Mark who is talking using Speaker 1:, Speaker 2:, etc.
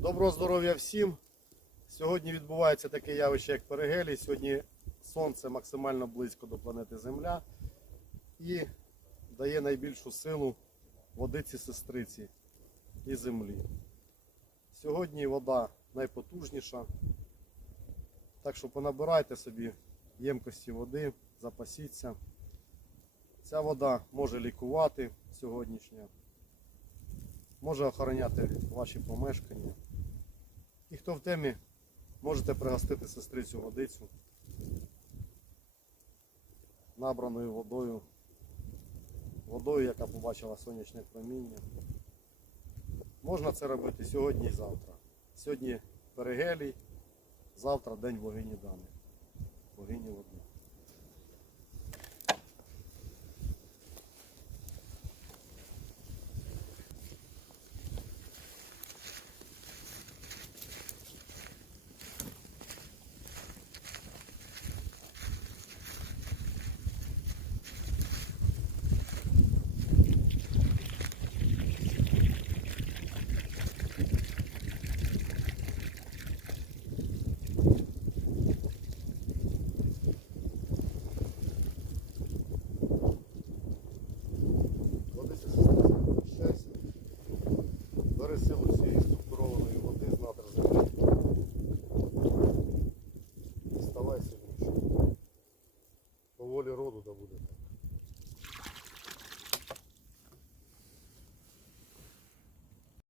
Speaker 1: Доброго здоров'я всім. Сьогодні відбувається таке явище, як перигелій. Сьогодні сонце максимально близько до планети Земля і дає найбільшу силу водиці сестриці і землі. Сьогодні вода найпотужніша. Так що понабирайте собі ємкості води, запасіться. Ця вода може лікувати сьогоднішня, може охороняти ваші помешкання. І хто в темі, можете пригостити сестрицю водицю набраною водою, водою, яка побачила сонячне проміння. Можна це робити сьогодні і завтра. Сьогодні перегелій, завтра день богині Дани, богині води. пересилу всієї структурованої води з надр землі. Ставай сильніше. По роду добудете.